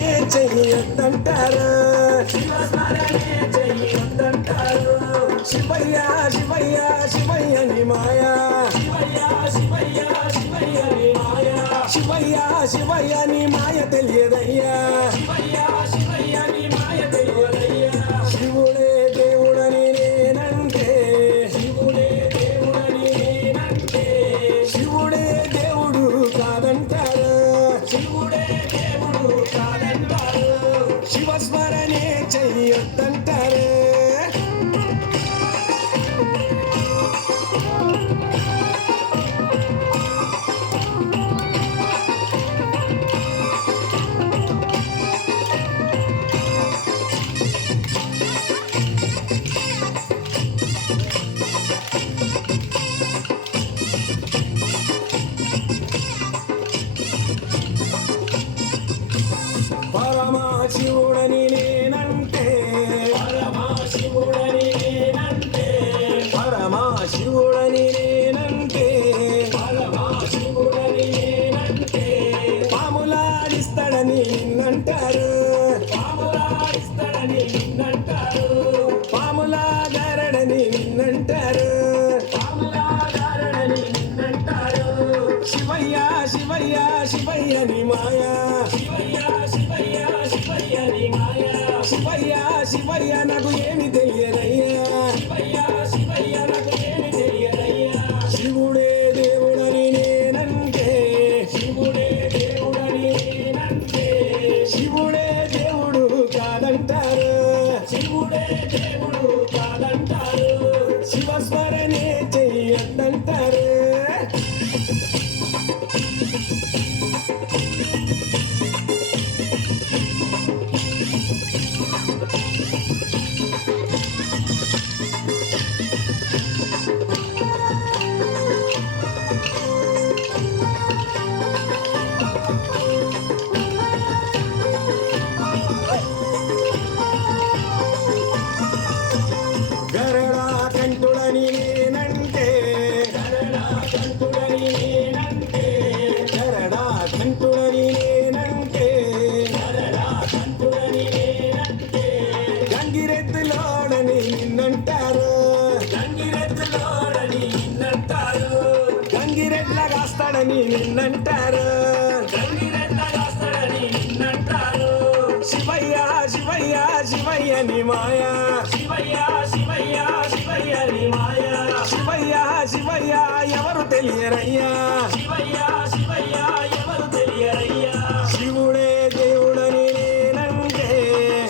చెయ్యొద్దంటారు, శివస్మరణే చెయ్యొద్దంటారు. శివయ్య శివయ్య శివయ్య ని మాయా, శివయ్య శివయ్య శివయ్య ని మాయా, శివయ్య శివయ్య ని మాయ తెలియదయ్యా, శివయ్య శివయ్య ని మాయ తెలియదయ్యా. శివుడే దేవుడని నేనంటే, శివుడే దేవుడని నేనంటే, శివుడే దేవుడు కాదంటారు, శివుడే దేవుడు కాదంటారు. శివస్మరణే చెయ్యొద్దంటారు. పరమశివుడని నేనంటే, పరమశివుడని నేనంటే, పరమశివుడని నేనంటే, పరమశివుడని నేనంటే, పాములాడిస్తాడని నిన్నంటారు, పాములాడిస్తాడని నిన్నంటారు, పాములాగారడని నిన్నంటారు, పాములాగారడని నిన్నంటారు. శివయ్య శివయ్య శివయ్య ని మాయా, శివయ్య శివయ్య శివయ్య ని మాయా, శివయ్య శివయ్య నాకు ఏమి తెలియదయ్యా, శివయ్య శివయ్య నాకు ఏమి తెలియదయ్యా. శివుడే దేవుడని నేనంటే, శివుడే దేవుడని నేనంటే, శివుడే దేవుడు కాదంటారు, శివుడే దేవుడు కాదంటారు. శివస్మరణే చెయ్యొద్దంటారు. గరడా కంటుడని నేనంటే, గరడా కంటుడని నేనంటే, గరడా కంటుడని నేనంటే, గరడా కంటుడని నేనంటే, గంగిరెద్దులోడని నిన్నంటారు, గంగిరెద్దులోడని నిన్నంటారు, గంగిరెద్దుల కాస్తాడని నిన్నంటారు, గంగిరెద్దుల కాస్తాడని నిన్నంటారు. శివయ్య శివయ్య శివయ్య ని మాయా, శివయ్య శివయ్య శివయ్య ని మాయా, శివయ్య శివయ్య ఎవరు తెలియరయ్యా, శివయ్య శివయ్య ఎవరు తెలియరయ్యా. శివుడే దేవుడని నేనంటే,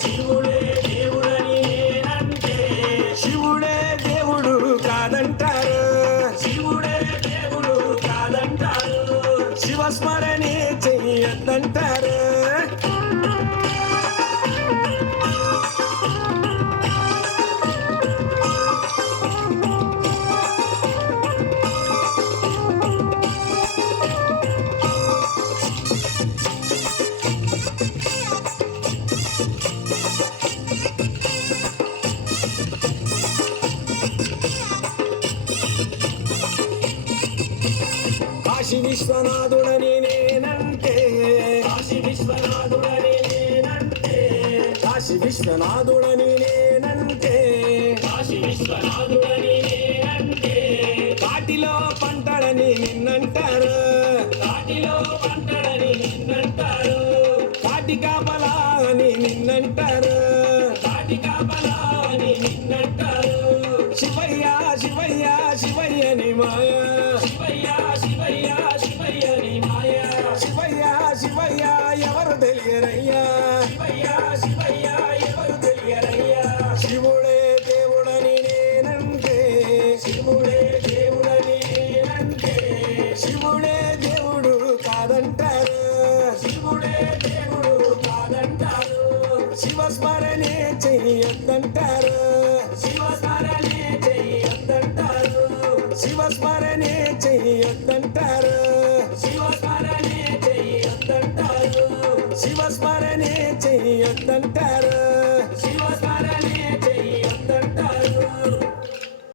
శివుడే దేవుడని నేనంటే, శివుడే దేవుడు కాదంటారు, శివుడే దేవుడు కాదంటారు. శివస్మరణే చెయ్యొద్దంటారు. కాశీ విశ్వనాథుడని నేనంటే, కాశీ విశ్వనాథుడని నేనంటే, కాశీ విశ్వనాథుడని నేనంటే, కాశీ విశ్వనాథుడని నేనంటే, కాటిలో పంటడని నిన్నంటారు, కాటిలో పంటడని నిన్నంటారు, కాటి కాపలా అని నిన్నంటారు, కాటి కాపలా అని నిన్నంటారు. శివయ్య శివయ్య శివయ్య ని మాయా, శివయ్య శివయ్య శివయ్య ని మాయా, శివయ్య శివయ్య ఎవరు తెలియరయ్యా, శివయ్య శివయ్య ఎవరు తెలియరయ్యా. శివుడే దేవుడని నేనంటే, శివుడే దేవుడని నేనంటే, శివుడే దేవుడు కాదంటారు, శివుడే దేవుడు కాదంటారు. శివస్మరణే చెయ్యొద్దంటారు, శివస్మరణే చెయ్యొద్దంటారు, శివస్మరణే చెయ్యొద్దంటారు, శివస్మరణే చెయ్యొద్దంటారు, శివస్మరణే చెయ్యొద్దంటారు.